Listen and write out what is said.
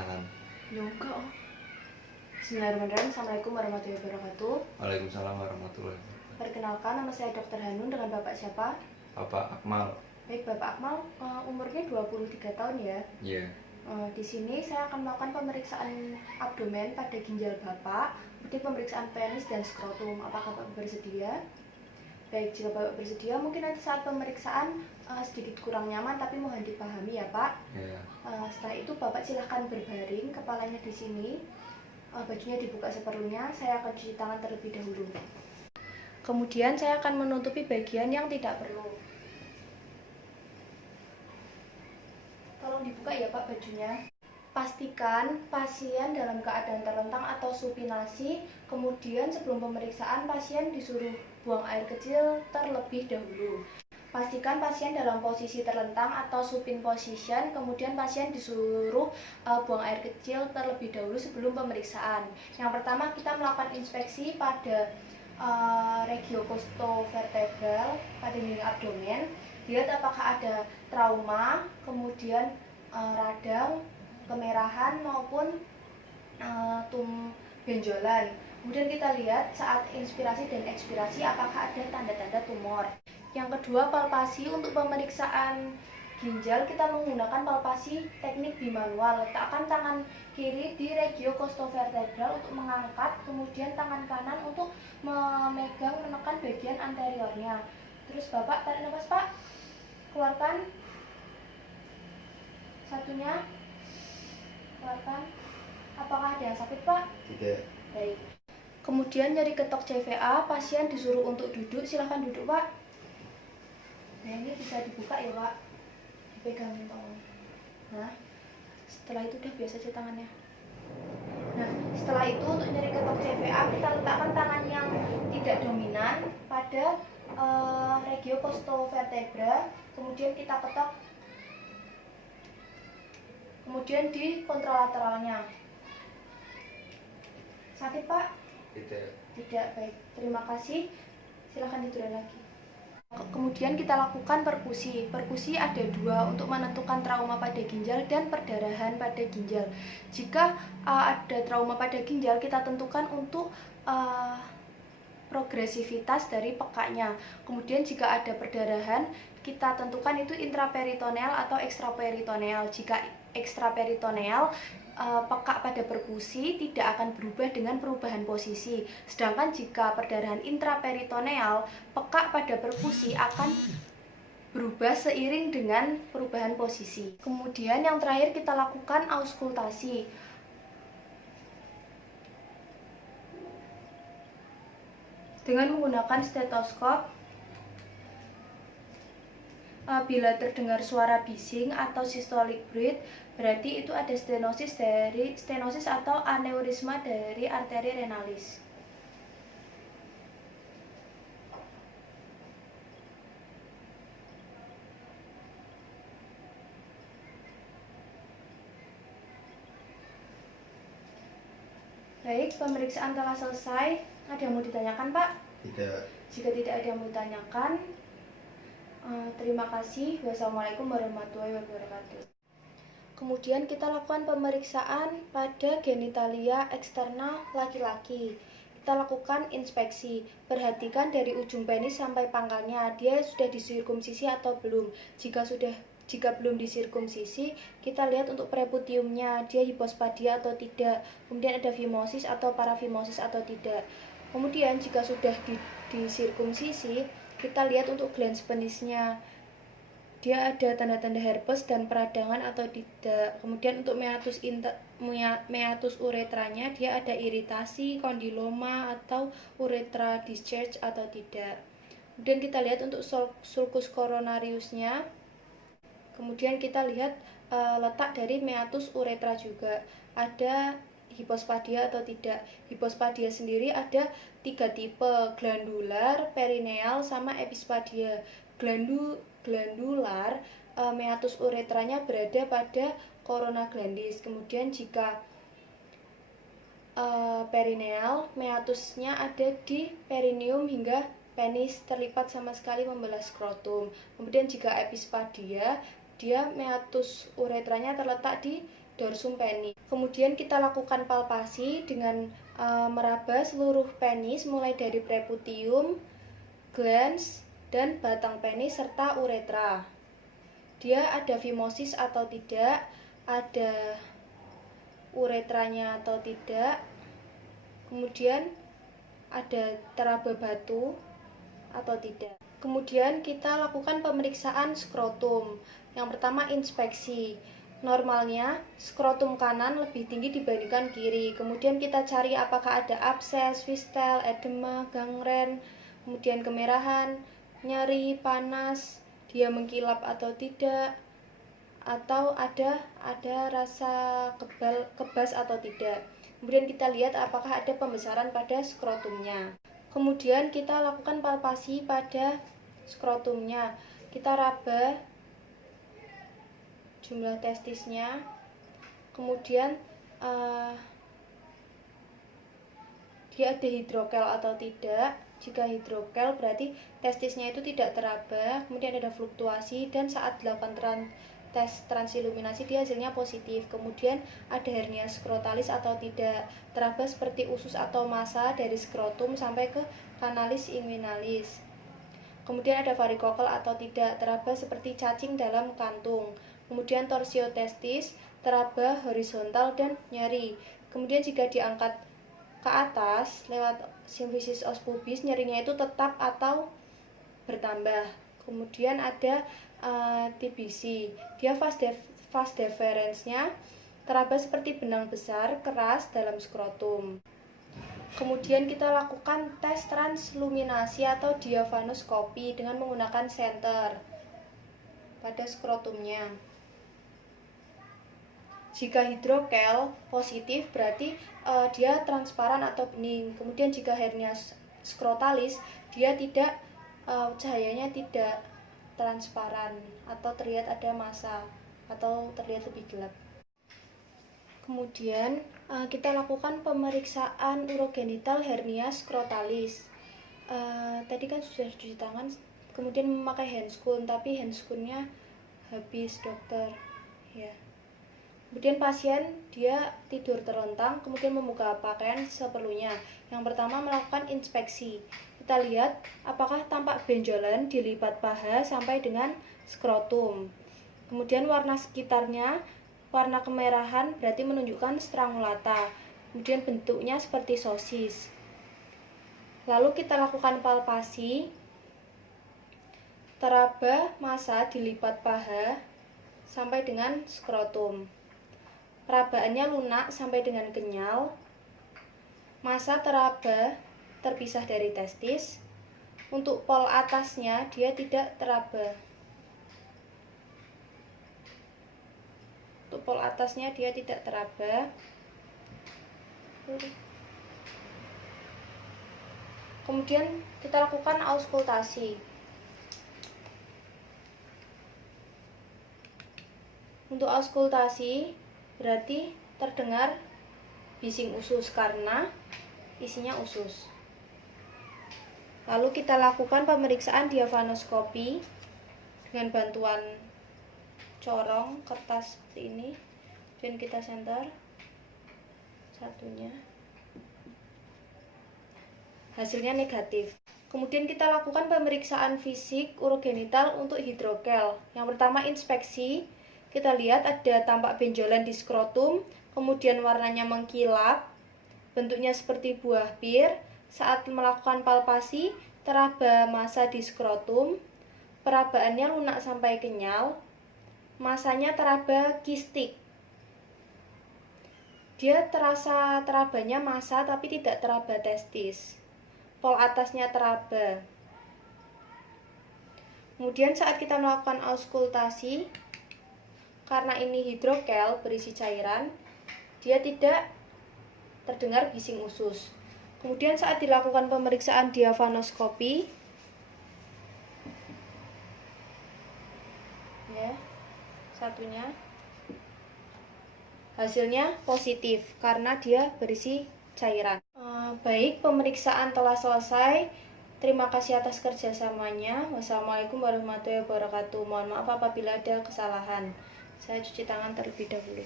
tangan. Ya enggak, oh. Bismillahirrahmanirrahim. Assalamualaikum warahmatullahi wabarakatuh. Waalaikumsalam warahmatullahi wabarakatuh. Perkenalkan, nama saya Dr. Hanun. Dengan Bapak siapa? Bapak Akmal. Baik, Bapak Akmal, umurnya 23 tahun ya. Iya. Di sini saya akan melakukan pemeriksaan abdomen pada ginjal Bapak, kemudian pemeriksaan penis dan skrotum. Apakah Bapak bersedia? Baik, jika Bapak bersedia, mungkin nanti saat pemeriksaan sedikit kurang nyaman, tapi mohon dipahami ya Pak. Iya. Setelah itu Bapak silahkan berbaring, kepalanya di sini, bajunya dibuka seperlunya. Saya akan cuci tangan terlebih dahulu. Kemudian saya akan menutupi bagian yang tidak perlu. Tolong dibuka ya Pak bajunya. Pastikan pasien dalam keadaan terlentang atau supinasi. Kemudian sebelum pemeriksaan pasien disuruh buang air kecil terlebih dahulu. Pastikan pasien dalam posisi terlentang atau supine position. Kemudian pasien disuruh buang air kecil terlebih dahulu sebelum pemeriksaan. Yang pertama kita melakukan inspeksi pada regio costovertebral pada dinding abdomen. Lihat apakah ada trauma, kemudian radang, kemerahan maupun benjolan. Kemudian kita lihat saat inspirasi dan ekspirasi apakah ada tanda-tanda tumor. Yang kedua, palpasi. Untuk pemeriksaan ginjal kita menggunakan palpasi teknik bimanual. Letakkan tangan kiri di regio costovertebral untuk mengangkat, kemudian tangan kanan untuk memegang menekan bagian anteriornya. Terus Bapak tarik nafas Pak, keluarkan. Satunya, keluarkan. Apakah ada yang sakit Pak? Tidak. Baik. Kemudian nyeri ketok CVA, pasien disuruh untuk duduk. Silahkan duduk Pak. Nah ini bisa dibuka ya Pak, dipegangin tolong. Nah setelah itu udah biasa aja tangannya. Nah setelah itu untuk nyeri ketok CVA kita letakkan tangan yang tidak dominan pada regio costovertebra, kemudian kita ketok, kemudian di kontralateralnya. Sakit Pak? Tidak. Tidak. Baik, terima kasih. Silahkan tiduran lagi. Kemudian kita lakukan perkusi. Perkusi ada dua untuk menentukan trauma pada ginjal dan perdarahan pada ginjal. Jika ada trauma pada ginjal, kita tentukan untuk progresivitas dari pekaknya. Kemudian jika ada perdarahan, kita tentukan itu intraperitoneal atau ekstraperitoneal. Jika ekstraperitoneal, pekak pada perkusi tidak akan berubah dengan perubahan posisi. Sedangkan jika perdarahan intraperitoneal, pekak pada perkusi akan berubah seiring dengan perubahan posisi. Kemudian yang terakhir kita lakukan auskultasi. Dengan menggunakan stetoskop, bila terdengar suara bising atau systolic breath, berarti itu ada stenosis atau aneurisma dari arteri renalis. Baik, pemeriksaan telah selesai. Ada yang mau ditanyakan Pak? Tidak. Jika tidak ada yang mau ditanyakan, terima kasih. Wassalamualaikum warahmatullahi wabarakatuh. Kemudian kita lakukan pemeriksaan pada genitalia eksternal laki-laki. Kita lakukan inspeksi. Perhatikan dari ujung penis sampai pangkalnya, dia sudah disirkumsisi atau belum. Jika belum disirkumsisi, kita lihat untuk preputiumnya, dia hipospadia atau tidak. Kemudian ada fimosis atau parafimosis atau tidak. Kemudian jika sudah disirkumsisi, kita lihat untuk glans penisnya, dia ada tanda-tanda herpes dan peradangan atau tidak. Kemudian untuk meatus uretranya, dia ada iritasi, kondiloma atau uretra discharge atau tidak. Kemudian kita lihat untuk sulcus coronariusnya. Kemudian kita lihat letak dari meatus uretra juga, ada hipospadia atau tidak. Hipospadia sendiri ada 3 tipe, glandular, perineal, sama epispadia. Glandular, meatus uretranya berada pada corona glandis. Kemudian jika perineal, meatusnya ada di perineum hingga penis terlipat sama sekali membelah skrotum. Kemudian jika epispadia, dia meatus uretranya terletak di dorsum penis. Kemudian kita lakukan palpasi dengan meraba seluruh penis mulai dari preputium, glans, dan batang penis serta uretra. Dia ada fimosis atau tidak, ada uretranya atau tidak, kemudian ada teraba batu atau tidak. Kemudian kita lakukan pemeriksaan skrotum. Yang pertama inspeksi. Normalnya skrotum kanan lebih tinggi dibandingkan kiri. Kemudian kita cari apakah ada abses, fistel, edema, gangren, kemudian kemerahan, nyeri, panas, dia mengkilap atau tidak, atau ada rasa kebas atau tidak. Kemudian kita lihat apakah ada pembesaran pada skrotumnya. Kemudian kita lakukan palpasi pada skrotumnya. Kita raba jumlah testisnya. Kemudian dia ada hidrokel atau tidak. Jika hidrokel berarti testisnya itu tidak teraba. Kemudian ada fluktuasi dan saat dilakukan tes transiluminasi dia hasilnya positif. Kemudian ada hernia skrotalis atau tidak, teraba seperti usus atau massa dari skrotum sampai ke kanalis inguinalis. Kemudian ada varikokel atau tidak, teraba seperti cacing dalam kantung. Kemudian torsio testis, teraba horizontal dan nyeri. Kemudian jika diangkat ke atas lewat simfisis os pubis, nyerinya itu tetap atau bertambah. Kemudian ada TBC, dia vas deferens-nya teraba seperti benang besar keras dalam skrotum. Kemudian kita lakukan tes transluminasi atau diafanoskopi dengan menggunakan senter pada skrotumnya. Jika hidrokel positif berarti dia transparan atau bening. Kemudian jika hernia skrotalis dia tidak cahayanya tidak transparan atau terlihat ada massa atau terlihat lebih gelap. Kemudian kita lakukan pemeriksaan urogenital hernia skrotalis. Tadi kan sudah cuci tangan, kemudian memakai handscoon, tapi handscoonnya habis dokter ya. Kemudian pasien dia tidur terlentang, kemudian membuka pakaian seperlunya. Yang pertama melakukan inspeksi. Kita lihat apakah tampak benjolan di lipat paha sampai dengan skrotum. Kemudian warna sekitarnya, warna kemerahan berarti menunjukkan strangulata. Kemudian bentuknya seperti sosis. Lalu kita lakukan palpasi. Teraba massa di lipat paha sampai dengan skrotum. Perabaannya lunak sampai dengan kenyal. Massa teraba terpisah dari testis. Untuk pol atasnya dia tidak teraba. Untuk pol atasnya dia tidak teraba. Kemudian kita lakukan auskultasi. Untuk auskultasi berarti terdengar bising usus karena isinya usus. Lalu kita lakukan pemeriksaan diafanoskopi dengan bantuan corong kertas seperti ini, dan kita senter satunya. Hasilnya negatif. Kemudian kita lakukan pemeriksaan fisik urogenital untuk hidrokel. Yang pertama inspeksi. Kita lihat ada tampak benjolan di skrotum, kemudian warnanya mengkilap, bentuknya seperti buah pir. Saat melakukan palpasi, teraba massa di skrotum, perabaannya lunak sampai kenyal, massanya teraba kistik. Dia terasa terabanya massa tapi tidak teraba testis. Pol atasnya teraba. Kemudian saat kita melakukan auskultasi, karena ini hidrokel berisi cairan, dia tidak terdengar bising usus. Kemudian saat dilakukan pemeriksaan diafanoskopi, ya, satunya, hasilnya positif karena dia berisi cairan. Baik, pemeriksaan telah selesai. Terima kasih atas kerjasamanya. Wassalamualaikum warahmatullahi wabarakatuh. Mohon maaf apabila ada kesalahan. Saya cuci tangan terlebih dahulu.